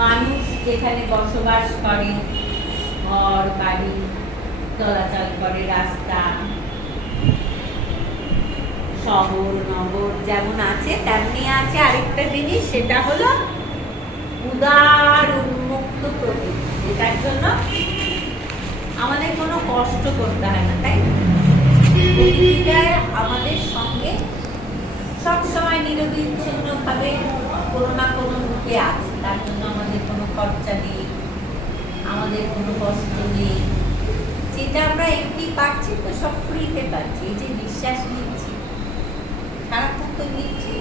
মানুষ যেখানে বসবাস করে, ঘর বাড়ি, চলাচল করে, রাস্তা, শহর নগর যেমন আছে তেমনি আছে আরেকটা জিনিস, সেটা হলো উদার উন্মুক্ত প্রকৃতি, যেটার জন্য আমাদের কোনো কষ্ট করতে হয় না, তাই প্রকৃতিটা আমাদের সঙ্গে সবসময় নিরবিচ্ছিন্নভাবে কোনো না কোনো রূপে আছে। তার জন্য আমাদের কোনো খরচা নেই, আমাদের কোনো কষ্ট নেই। যেটা আমরা এমনি পাচ্ছি তো সব ফ্রিতে পাচ্ছি। এই যে বিশ্বাস নিচ্ছি, সারাক্ষণ তো নিচ্ছি,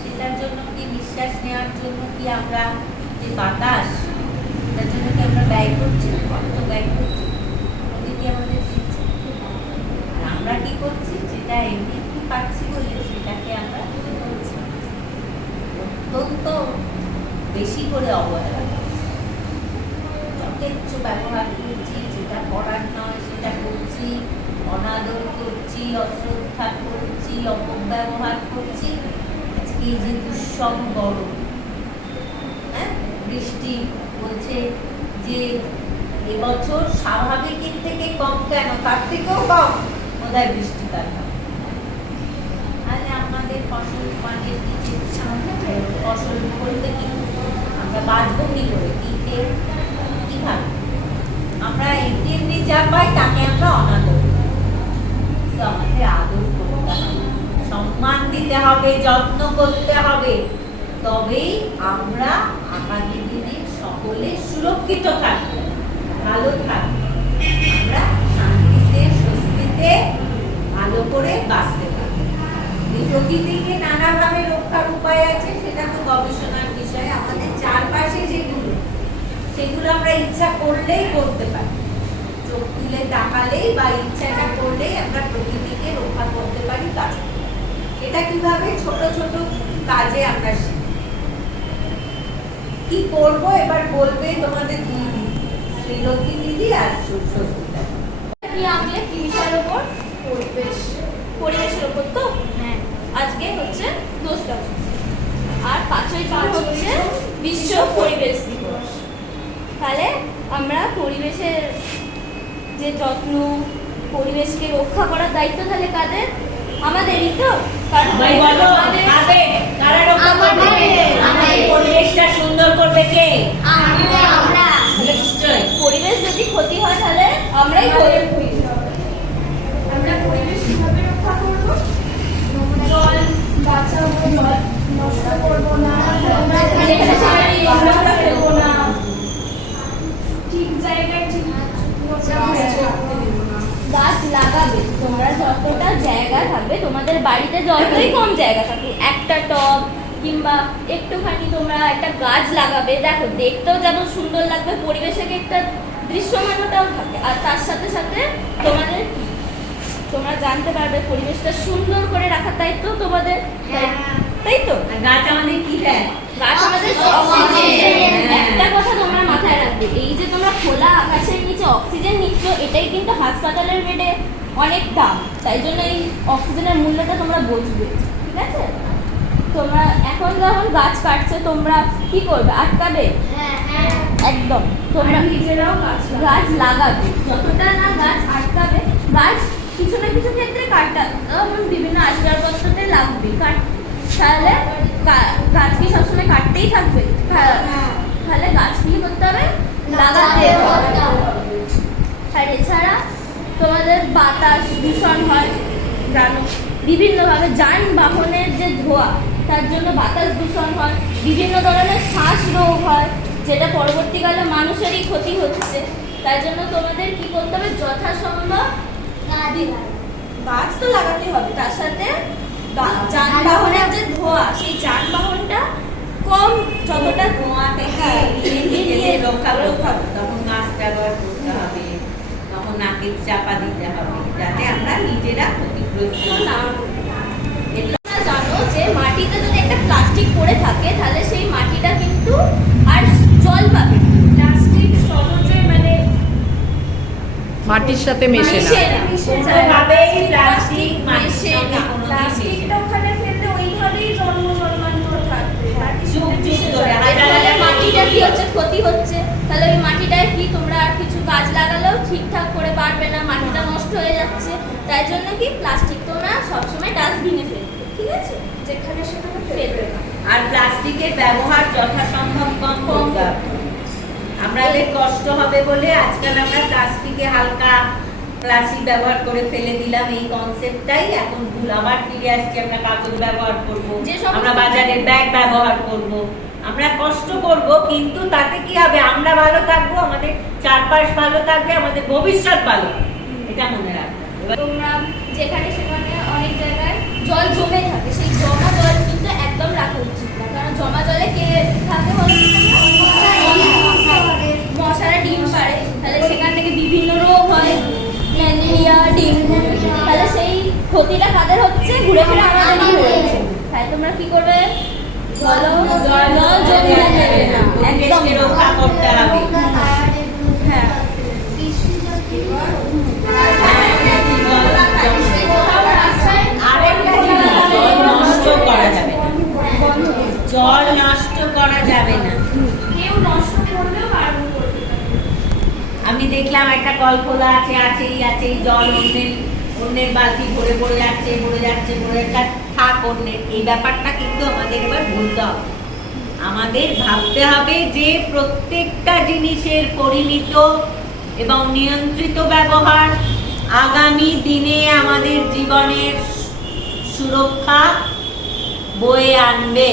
সেটার জন্য কি বিশ্বাস নেওয়ার জন্য কি আমরা যে বাতাস, তার জন্য কি আমরা ব্যয় করছি, অর্থ ব্যয় করছি, প্রকৃতি আমাদের দিচ্ছে। আর আমরা কি করছি, যেটা এমনি কি পাচ্ছি বলে সেটাকে আমরা কি করছি, অত্যন্ত বেশি করে অবহেলা করছি, যথেচ্ছ ব্যবহার করছি, যেটা করার নয় সেটা করছি, অনাদর করছি, অশ্রদ্ধা করছি, অপব্যবহার করছি। আজকে এই যে দুঃসহ গরম, হ্যাঁ, বৃষ্টি বলছে যে এবছর স্বাভাবিকের থেকে কম, কেন তার থেকেও কম বোধহয় বৃষ্টিপাত হবে। আর আমাদের ফসল মাঠের দিকে ফসল করতে কি আমরা বাঁচবো কি করে, কি খেয়ে কিভাবে? আমরা এমনি যা পাই তাকে আমরা অনাদর করি। তো আমাদের আদর করতে হবে, সম্মান দিতে হবে, যত্ন করতে হবে, তবেই আমরা আগামী দিনে সকলে সুরক্ষিত থাকবো, ভালো থাকবো, আমরা শান্তিতে স্বস্তিতে ভালো করে বাঁচতে পারবো। এই প্রকৃতিকে নানাভাবে রক্ষার উপায় আছে, সেটা তো গবেষণার বিষয়। আমাদের চারপাশে যেগুলো, সেগুলো আমরা ইচ্ছা করলেই করতে পারি, চোখ তুলে তাকালেই বা ইচ্ছাটা করলেই আমরা প্রকৃতিকে রক্ষা করতে পারি, বাঁচতে পারি। এটা কিভাবে? ছোট ছোট কাজে আমরা শিখি। কি করবো এবার বলবে তোমাদের দুই দিদি, শ্রীলক্ষ্মী দিদি আর সুস্মিতা। কি আঁকলে কি বিষয়ের ওপর? পরিবেশের ওপর। তো হ্যাঁ, আজকে হচ্ছে 10টা আর 5ই জুন হচ্ছে বিশ্ব পরিবেশ দিবস। তাহলে আমরা পরিবেশের যে যত্ন, পরিবেশকে রক্ষা করার দায়িত্ব তাহলে কাদের? আমাদেরই তো। পরিবেশটা সুন্দর করবে কে? আমরা। নিশ্চয়ই। পরিবেশ যদি ক্ষতি হয় তাহলে আমরাই ক্ষতি। আমরা পরিবেশ কিভাবে রক্ষা করব? জল বাঁচাবো, জল নষ্ট করবো না, ফেলবো না, ঠিক জায়গায় ঠিক গাছ লাগাবে। তোমরা যতটা জায়গা থাকবে, তোমাদের বাড়িতে যতই কম জায়গা থাকুক, একটা টব কিংবা একটুখানি তোমরা একটা গাছ লাগাবে। দেখো, দেখতেও যেমন সুন্দর লাগবে, পরিবেশে একটা দৃশ্যমানতাও থাকে। আর তার সাথে সাথে তোমরা জানতে পারবে পরিবেশটা সুন্দর করে রাখার দায়িত্ব তোমাদের, তাই তো? গাছ আমাদের কি দেয়? গাছ আমাদের অক্সিজেন। একটা কথা তোমরা মাথায় রাখবে, এই যে তোমরা খোলা আকাশের নিচে অক্সিজেন নিচ্ছ, এটাই কিন্তু হাসপাতালের বেডে অনেক দাম। তাই জন্য এই অক্সিজেনের মূল্যটা তোমরা বুঝবে, ঠিক আছে? তোমরা এখন যখন গাছ কাটছো, তোমরা কি করবে? আটকাবে? একদম। তোমরা নিজেরাও গাছ লাগাবে। যতটা না গাছ আটকাবে, গাছ কিছু না কিছু ক্ষেত্রে কাটা, বিভিন্ন আসবাবপত্রতে লাগবে। তাহলে গাছ কি সবসময় কাটতেই থাকবে? তাহলে গাছ কি করতে হবে? লাগাতে হবে। আর এছাড়া তোমাদের বাতাস দূষণ হয়, জানো, বিভিন্নভাবে যানবাহনের যে ধোঁয়া, তার জন্য বাতাস দূষণ হয়, বিভিন্ন ধরনের শ্বাস রোগ হয়, যেটা পরবর্তীকালে মানুষেরই ক্ষতি হচ্ছে। তাই জন্য তোমাদের কি করতে হবে? যথাসম্ভব গাছ তো লাগাতে হবে, তার সাথে যানবাহনের যে ধোঁয়া, সেই যানবাহনটা কম, যতটা ধোঁয়া থেকে রক্ষা করতে হবে, তখন মাস্ক ব্যবহার করতে হবে, তখন নাকের চাপা দিতে হবে, যাতে আমরা নিজেরা ক্ষতিগ্রস্ত না হই। জানো যে মাটিতে যদি একটা প্লাস্টিক পড়ে থাকে, তাহলে সেই মাটিটা কিন্তু আর জল পাবে। প্লাস্টিক সহজে মানে মাটির সাথে মেশে না। প্লাস্টিকটা ওখানে ফেললে ওইভাবেই জন্মান্তর থাকবে। মাটিটা কি প্লাস্টিক তোমরা সবসময় ডাস্টবিনে ফেলবে, ঠিক আছে? যেখানে সেখানে ফেলবে না। আর প্লাস্টিকের ব্যবহার যথাসম্ভব কম করতে হবে। আমাদের কষ্ট হবে বলে আজকাল আমরা প্লাস্টিকে হালকা প্লাস্টিক ব্যবহার করে ফেলে দিলাম, এই কনসেপ্টটাই এখন ভুল। আবার ফিরে আসছি, আমরা কাগজ ব্যবহার করব, যে সমস্ত- আমরা বাজারের ব্যাগ ব্যবহার করব, আমরা কষ্ট করব, কিন্তু তাতে কি হবে? আমরা ভালো থাকবো, আমাদের চারপাশ ভালো থাকবে, আমাদের ভবিষ্যৎ ভালো, এটা মনে রাখবে। তোমরা যেখানে সেখানে অনেক জায়গায় জল জমে থাকে, সেই জমা জল কিন্তু একদম রাখা উচিত না, কারণ জমা জলে কে থাকে বলো তো তোমরা? মশারা ডিম পাড়ে, তাহলে সেখান থেকে বিভিন্ন রোগ হয়, ম্যালেরিয়া, ডেঙ্গু। তাহলে সেই ক্ষতিটা কাদের হচ্ছে? ঘুরে ফিরে আমাদেরই হচ্ছে। তাই তোমরা কি করবে? জল জমে যাবে না, একদম পরিবেশকে রক্ষা করতে হবে। হ্যাঁ। আরেকটা জিনিস, জল নষ্ট করা যাবে না। জল নষ্ট করা যাবে না। কেউ নষ্ট করলেও বারণ করবে না। আমি দেখলাম একটা কল খোলা আছেই জল অন্যের বালতি ভরে পড়ে যাচ্ছে থাক অন্যের, এই ব্যাপারটা কিন্তু আমাদের এবার ভুলতে হবে। আমাদের ভাবতে হবে যে প্রত্যেকটা জিনিসের পরিমিত এবং নিয়ন্ত্রিত ব্যবহার আগামী দিনে আমাদের জীবনের সুরক্ষা বয়ে আনবে।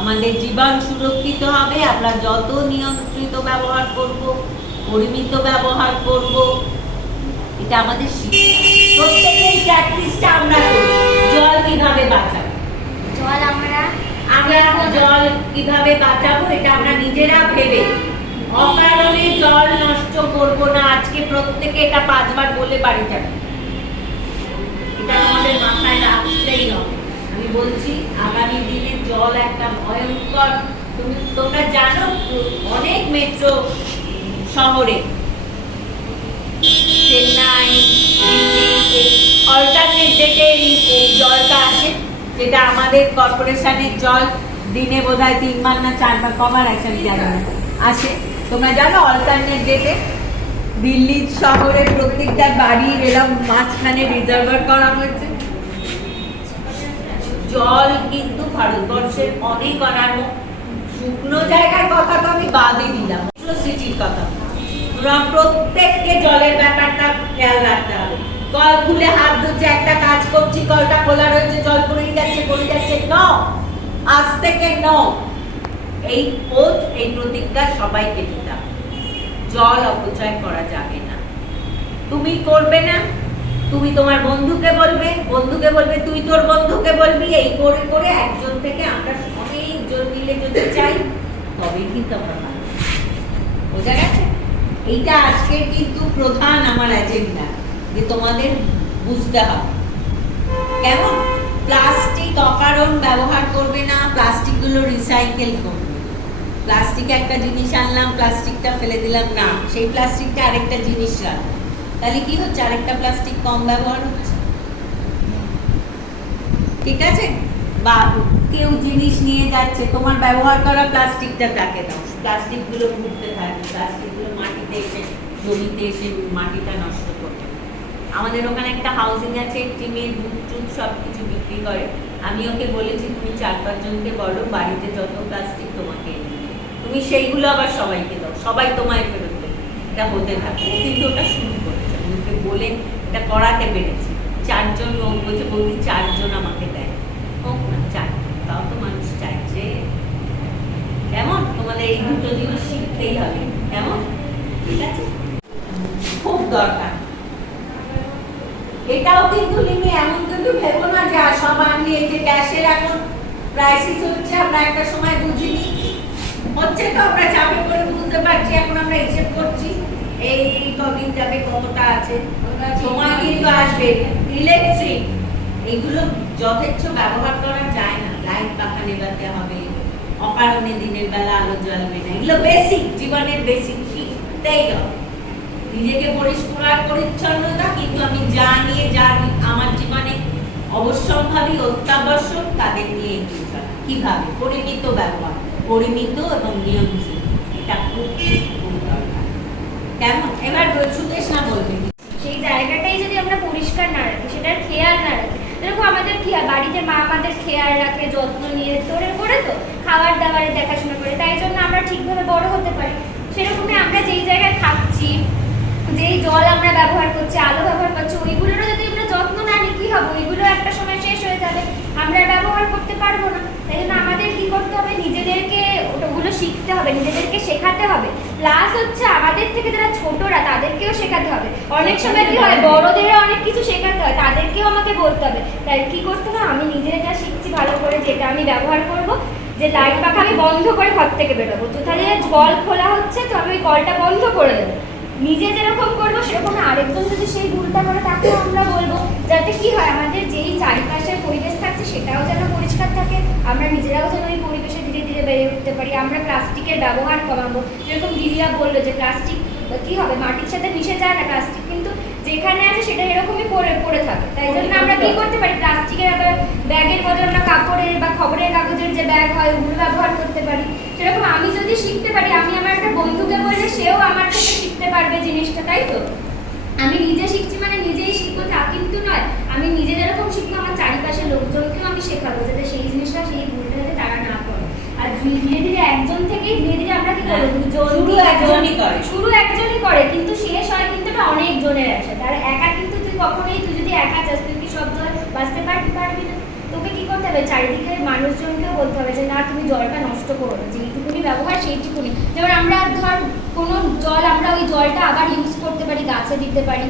আমাদের জীবন সুরক্ষিত হবে আমরা যত নিয়ন্ত্রিত ব্যবহার করব, পরিমিত ব্যবহার করব। এটা আমাদের শিক্ষা, প্রত্যেকের প্র্যাকটিসটা আমরা করি। জল কিভাবে বাঁচাবো, আমরা জল কিভাবে বাঁচাবো, এটা আমরা নিজেরা ভেবে অকারণে জল নষ্ট করব না। আজকে প্রত্যেকে এটা 5 বার বলে বাড়ি যাবে, এটা আমাদের মাথায় রাখতেই হবে। আমি বলছি আগামী দিনে জল একটা ভয়ঙ্কর, তোমরা জানো অনেক মেট্রো শহরে চেন্নাই, দিল্লি, অল্টারনেট ডেটে এই জলটা আসে, যেটা আমাদের কর্পোরেশনের জল দিনে বোধহয় 3 বার না 4 বার, কবার আছে আমি জানি না, আসে। তোমরা জানো অল্টারনেট ডেটে দিল্লি শহরে প্রত্যেকটা বাড়ির এরকম মাঝখানে রিজার্ভার করা হয়েছে। জল কিন্তু ভারতবর্ষের অনেক অনান্য, শুকনো জায়গার কথা তো আমি বাদই দিলাম, সিটির কথা। প্রত্যেককে জলের ব্যাপারটা খেয়াল রাখতে হবে। কল খুলে হাত ধুচ্ছে, একটা কাজ করছি, কলটা খোলা রয়েছে, জল পড়ে যাচ্ছে, আজ থেকে এই প্রতিজ্ঞা সবাইকে দিতে হবে। জল অপচয় করা যাবে না। তুমি করবে না, তুমি তোমার বন্ধুকে বলবে, তুই তোর বন্ধুকে বলবি, এই করে করে একজন থেকে আমরা অনেকজন মিলে যদি চাই, তবেই কিন্তু আমরা পারবো। বোঝা গেছে? এইটা আজকের কিন্তু প্রধান আমার এজেন্ডা, যে তোমাদের বুঝতে হবে। কেমন? প্লাস্টিক অকারণ ব্যবহার করবে না, প্লাস্টিকগুলো রিসাইকেল করবে। প্লাস্টিক একটা জিনিস আনলাম, প্লাস্টিকটা ফেলে দিলাম না, সেই প্লাস্টিকটা আরেকটা জিনিস রাখবো, তাহলে কি হচ্ছে? আরেকটা প্লাস্টিক কম ব্যবহার হচ্ছে, ঠিক আছে? বা কেউ জিনিস নিয়ে যাচ্ছে, তোমার ব্যবহার করা প্লাস্টিকটা তাকে দাও, প্লাস্টিকগুলো ঘুরতে থাকবে, প্লাস্টিকগুলো মাটিতে এসে জমিতে এসে মাটিটা নষ্ট করবে। আমাদের ওখানে একটা হাউজিং আছে, টিমের দুধ সব কিছু বিক্রি করে। আমি ওকে বলেছি তুমি 4-5 জনকে বলো বাড়িতে যত প্লাস্টিক তোমাকে এনে দিতে। তুমি সেইগুলো আবার সবাইকে দাও, সবাই তোমায় ফেরত দেবে। এটা হতে থাকে, ও কিন্তু ওটা শুরু করেছে, আমি ওকে বলে এটা করাতে পেরেছি। 4 জন লোক বলছে, বলছি 4 জন আমাকে দেয়, হোক না 4, তাও তো মানুষ চাইছে। কেমন? তোমাদের এই দুটো জিনিস শিখতেই হবে, কেমন? ঠিক আছে, খুব দরকার। এটাও কিন্তু লিমি, এমন কিন্তু ভেবো না যে সব আমি এই যে গ্যাসের এখন ক্রাইসিস হচ্ছে, আমরা একটা সময় বুঝিনি, হচ্ছে তো আমরা চাপে করে বুঝতে পারছি, এখন আমরা হিসেব করছি এই কদিন যাবে কতটা আছে, সময় কিন্তু আসবে। ইলেকট্রিক এগুলো যথেচ্ছ ব্যবহার করা যায় না, লাইট পাখা নেভাতে হবে, অকারণে দিনের বেলা আলো জ্বলবে না, এগুলো বেসিক, জীবনের বেসিক, শিখতেই হবে। নিজেকে পরিষ্কার পরিচ্ছন্নতা, কিন্তু আমি যা নিয়ে আমার জীবনে অবশ্যম্ভাবী অত্যাবশ্যক তাদের নিয়ে এগিয়ে চলা। কিভাবে? পরিমিত ব্যবহার, পরিমিত এবং নিয়ন্ত্রিত, এটা খুব খুব দরকার। কেমন? এবার সুদেশ না বলবে সেই জায়গাটাই যদি আমরা পরিষ্কার না রাখি, সেটা সেটার খেয়াল না রাখি, যেরকম আমাদের বাড়িতে মা আমাদের খেয়াল রাখে, যত্ন নিয়ে তোরে করে তো খাবার দাবারে দেখাশোনা করে, তাই জন্য আমরা ঠিকভাবে বড় হতে পারি। সেরকমই আমরা যেই জায়গায় থাকছি, যেই জল আমরা ব্যবহার করছি, আলো ব্যবহার করছি, ওইগুলোরও যদি আমরা যত্ন না নিই কি হবে, ওইগুলো একটা সময় শেষ হয়ে যাবে, আমরা ব্যবহার করতে পারবো না। তাই জন্য আমাদের কি করতে হবে, নিজেদেরকে ওগুলো শিখতে হবে, নিজেদেরকে শেখাতে হবে। প্লাস হচ্ছে আমাদের থেকে যারা ছোটরা তাদেরকেও শেখাতে হবে। অনেক সময় কি হয়, বড়দেরও অনেক কিছু শেখাতে হয়, তাদেরকেও আমাকে বলতে হবে। তাই কি করতে হবে, আমি নিজে এটা শিখছি ভালো করে, যেটা আমি ব্যবহার করব, যে লাইট পাখা আমি বন্ধ করে ঘর থেকে বেরোবো, তো তাহলে কল খোলা হচ্ছে তো আমি ওই কলটা বন্ধ করে দেবো। নিজে যেরকম করবো সেরকম আরেকজন যদি সেই ভুলটা করে তাকেও আমরা বলবো, যাতে কি হয় আমাদের যেই চারিপাশের পরিবেশ থাকছে সেটাও যেন পরিষ্কার থাকে, আমরা নিজেরাও যেন ওই পরিবেশে ধীরে ধীরে বেড়ে উঠতে পারি। আমরা প্লাস্টিকের ব্যবহার কমাবো, যেরকম দিদিরা বললো যে প্লাস্টিক কি হবে, মাটির সাথে মিশে যায় না প্লাস্টিক, কিন্তু যেখানে আছে সেটা এরকমই পড়ে থাকে। তাই জন্য আমরা কি করতে পারি, প্লাস্টিকের ব্যাগের বদলে আমরা কাপড়ের বা খবরের কাগজের যে ব্যাগ হয় ওগুলো ব্যবহার করতে পারি। সেরকম আমি যদি শিখতে পারি, আমি আমার একটা বন্ধুকে বললে সেও আমার থেকে শিখতে পারবে জিনিসটা, তাই তো? আমি নিজে শিখছি মানে নিজেই শিখবো তা কিন্তু নয়, আমি নিজে যেরকম শিখবো আমার চারিপাশের লোকজনকেও আমি শেখাবো, যাতে সেই জিনিসটা, সেই ভুলটা যাতে তারা না করে। আর ধীরে ধীরে একজন থেকেই ধীরে ধীরে আমরা কি করবো, শুরু একজনই করে, কিন্তু শেষ হয় কিন্তু এটা অনেক জনের আসে। তার একা কিন্তু তুই কখনোই, তুই যদি একা চাস তুই কি সব জল বাঁচতে পারবি না। তোকে কি করতে হবে, চারিদিকে মানুষজনকেও বলতে হবে যে না তুমি জলটা নষ্ট করো না, যেইটুকুনি ব্যবহার সেইটুকুনি। যেমন আমরা ধর কোনো জল, আমরা ওই জলটা আবার ইউজ করতে পারি, গাছে দিতে পারি,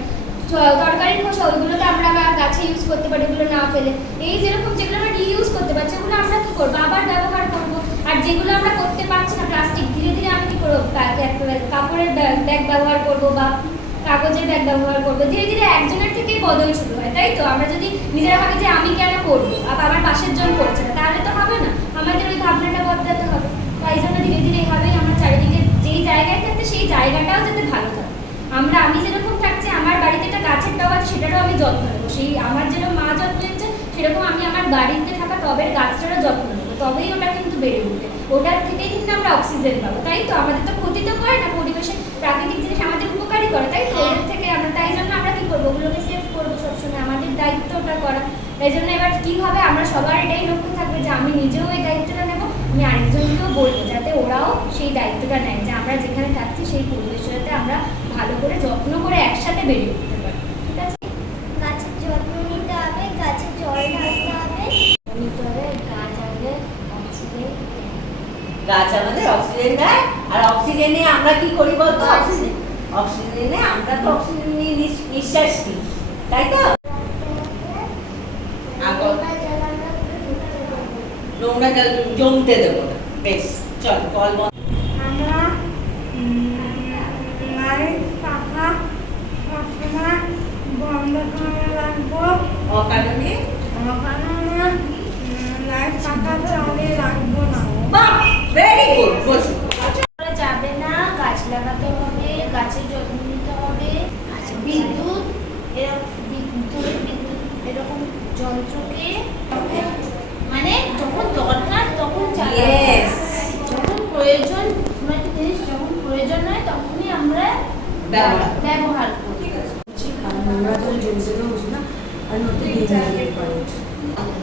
তরকারির খোসা ওইগুলোকে আমরা আবার গাছে ইউজ করতে পারি, ওগুলো না ফেলে। এই যেরকম যেগুলো আমরা রিইউজ করতে পারছি ওগুলো আমরা কি করবো, আবার ব্যবহার করবো। আর যেগুলো আমরা করতে পারছি না, প্লাস্টিক, ধীরে ধীরে আমি কি করবো, কাপড়ের ব্যাগ ব্যবহার করবো বা কাগজের ব্যাগ ব্যবহার করবো। ধীরে ধীরে একজনের থেকেই বদল শুরু হয়, তাই তো? আমরা যদি নিজেরা ভাবি যে আমি কেন করবো, আমার পাশের জন করছে না, তাহলে তো হবে না, আমাদের ওই ভাবনাটা বদলাতে হবে। তাই জন্য ধীরে ধীরে এইভাবেই আমার চারিদিকে যেই জায়গায় থাকছে সেই জায়গাটাও যাতে ভালো থাকে। আমি যেরকম থাকছি, আমার বাড়িতে একটা গাছের টব আছে, সেটারও আমি যত্ন নেবো। সেই আমার যেরকম মা যত্ন নিচ্ছে সেরকম আমি আমার বাড়িতে থাকা টবের গাছটারও যত্ন নেবো, তবেই ওটা কিন্তু বেড়ে উঠবে। ওটার থেকেই কিন্তু আমরা অক্সিজেন পাবো, তাই তো? আমাদের তো ক্ষতি তো করে না, পরিবেশের প্রাকৃতিক জিনিস আমাদের উপকারী করে, তাই তো? ওদের থেকে আমরা, তাই জন্য আমরা কি করবো, ওগুলোকে সেভ করবো সবসময়, আমাদের দায়িত্ব ওটা করা। তাই জন্য এবার কি হবে, আমরা সবার এটাই লক্ষ্য থাকবে যে আমি নিজেও এই দায়িত্বটা নেবো, আমি আরেকজনকেও বলবো যাতে ওরাও সেই দায়িত্বটা নেয়, যে আমরা যেখানে থাকছি সেই পরিবেশের সাথে আমরা ভালো করে যত্ন করে একসাথে বেড়ে উঠতে পারি। ঠিক আছে, গাছের যত্ন নিতে হবে, গাছে জল ঢালতে হবে, নিতে হবে। গাছ আমাদের অক্সিজেন, গাছ আমাদের অক্সিজেন দেয়, আর অক্সিজেনে আমরা কি করি বলতো, অক্সিজেনে আমরা তো অক্সিজেন নিয়ে নিঃশ্বাস নিই, তাই তো? নোংরা জল জমতে দেবো না। বেশ, চল কল বন্ধ। আমরা লাইট পাখা সবসময় বন্ধ করে রাখবো, অকারণে লাইট পাখা চালিয়ে রাখবো না। বাহ, ভেরি গুড, বসো। করা যাবে না, গাছ লাগাতে হবে, গাছের যত্ন নিতে হবে। বিদ্যুৎ এরকম যন্ত্রকে মানে যখন দরকার তখন চালাতে হবে। Yes. যখন প্রয়োজন, মানে জিনিস যখন প্রয়োজন হয় তখনই আমরা ব্যবহার করি।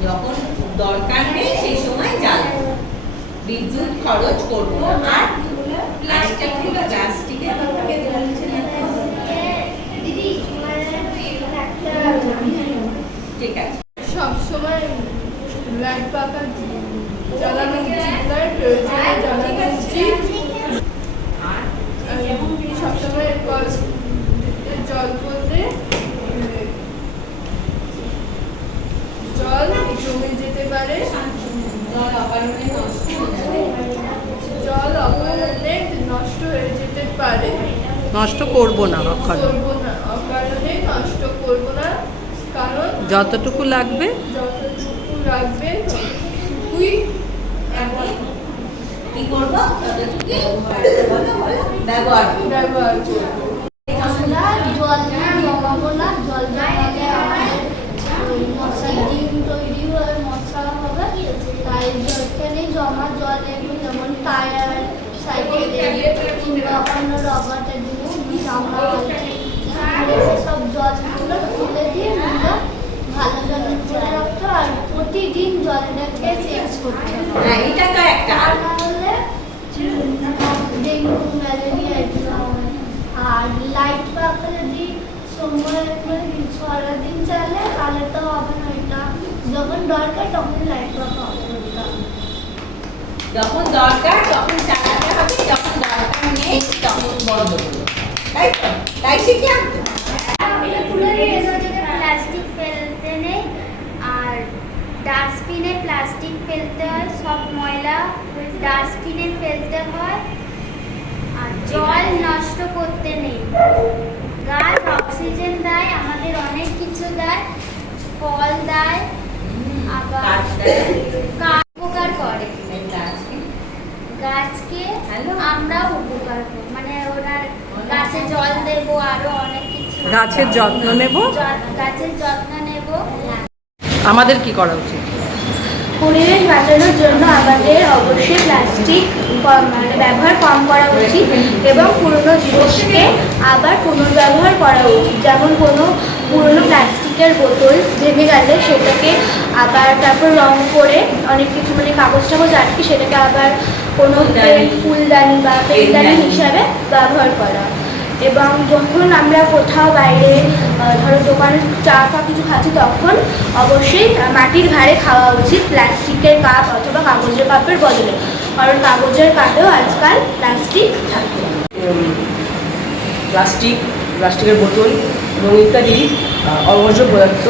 যখন দরকার নেই সেই সময় জ্বালবো, বিদ্যুৎ খরচ করবো না। আর প্লাস্টিকের দিদি ঠিক আছে। সবসময় লাইট পাখা জ্বালানো উচিত নয়, প্রয়োজনে জ্বালানো উচিত। আর সবসময় জল বলতে জল জমে যেতে পারে, জল অকারণে নষ্ট হয়ে যাবে। জল অকারণে নষ্ট হয়ে যেতে পারে, নষ্ট করব না অকারণে, করবো না, অকারণে নষ্ট করবো না, কারণ যতটুকু লাগবে যতটুকু লাগবে ততটুকুই কি করবো, ব্যবহার করবো। ব্যবহার করবো। আমরা জল জমাবো না, জল জমালে আমাদের মশার ডিম তৈরি হয়ে মশা হবে। তাই জলখানে জমা জল এগুলো যেমন টায়ার, সাইকেলে কিংবা অন্য রবারের জিনিস জামা আছে, সব জলগুলো তুলে দিয়ে আমরা প্রতিদিন জলটাকে চেঞ্জ করতে হবে। হ্যাঁ, এটা তো একটা। আর না হলে ডেঙ্গু ম্যালেরিয়া এগুলো হয়। আর লাইট পাখা যদি সময় মানে সারাদিন চালে তাহলে তো হবে না। এটা যখন দরকার তখন লাইট পাখা অফ করতে হবে। যখন দরকার তখন চালাতে হবে, যখন দরকার নেই তখন বন্ধ করতে হবে। তাই তো? তাই শিখলাম তো। প্লাস্টিক ফেলতে নেই, আর ডাস্টবিনে প্লাস্টিক ফেলতে হয়, সব ময়লা ডাস্টবিনে ফেলতে হয়। আর জল নষ্ট করতে নেই। গাছ অক্সিজেন দেয়, আমাদের অনেক কিছু দেয়, ফল দেয়, আবার কাঠ দেয়। কাঠ উপকার করে। এটা আছে। গাছকে Hello? আমরাও উপকার করি, মানে ওরা গাছে জল দেবো, আরো অনেক কিছু গাছের যত্ন নেব। গাছের যত্ন নেব। আমাদের কি করা উচিত? পরিবেশ বাঁচানোর জন্য আমাদের অবশ্যই প্লাস্টিক মানে ব্যবহার কম করা উচিত এবং পুরনো জিনিসকে আবার পুনর্ব্যবহার করা উচিত। যেমন কোনো পুরনো প্লাস্টিকের বোতল ভেঙে গেলে সেটাকে আবার তারপর রং করে অনেক কিছু মানে কাগজ টাগজ আটকে সেটাকে আবার কোনো ফুলদানি বা পেনদানি হিসাবে ব্যবহার করা। এবং যখন আমরা কোথাও বাইরে ধরো দোকানে চা ফা কিছু খাচ্ছি তখন অবশ্যই মাটির ভাঁড়ে খাওয়া উচিত, প্লাস্টিকের কাপ অথবা কাগজের কাপের বদলে, কারণ কাগজের কাপেও আজকাল প্লাস্টিক থাকে। প্লাস্টিকের বোতল এবং ইত্যাদি অবর্জ্য পদার্থ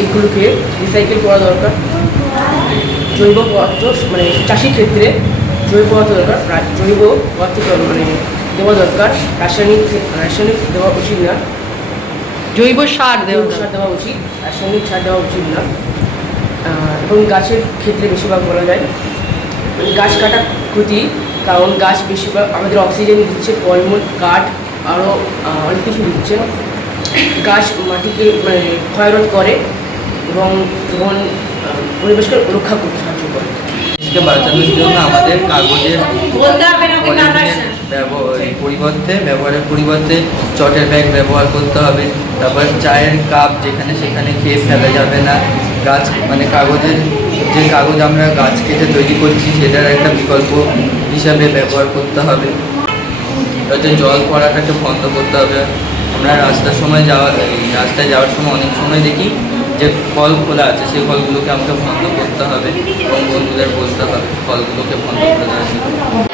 এগুলোকে রিসাইকেল করা দরকার। জৈব পদার্থ মানে চাষির ক্ষেত্রে জৈব পদার্থ দরকার, জৈব পদার্থ মানে দেওয়া দরকার, রাসায়নিক দেওয়া উচিত না। জৈব সার দেওয়া জৈব সার দেওয়া উচিত, রাসায়নিক সার দেওয়া উচিত না। এবং গাছের ক্ষেত্রে বেশিরভাগ বলা যায় গাছ কাটা ক্ষতি, কারণ গাছ বেশিরভাগ আমাদের অক্সিজেন দিচ্ছে, ফলমূল, কাঠ, আরও অনেক কিছু দিচ্ছে। গাছ মাটিকে মানে ক্ষয়রোধ করে এবং পরিবেশকে রক্ষা করতে সাহায্য করে। দেশকে বাঁচানোর জন্য আমাদের কাগজের বলতে হবে না ওকে কাটার ব্যবহারের পরিবর্তে চটের ব্যাগ ব্যবহার করতে হবে। তারপর চায়ের কাপ যেখানে সেখানে খেয়ে ফেলা যাবে না। গাছ মানে কাগজের যে কাগজ আমরা গাছ কেটে তৈরি করছি সেটার একটা বিকল্প হিসাবে ব্যবহার করতে হবে। হচ্ছে জল পড়াটাকে বন্ধ করতে হবে। আমরা রাস্তায় যাওয়ার সময় অনেক সময় দেখি যে কল খোলা আছে, সেই কলগুলোকে আমাকে বন্ধ করতে হবে এবং বন্ধুদের বলতে হবে কলগুলোকে বন্ধ করে দেওয়ার জন্য।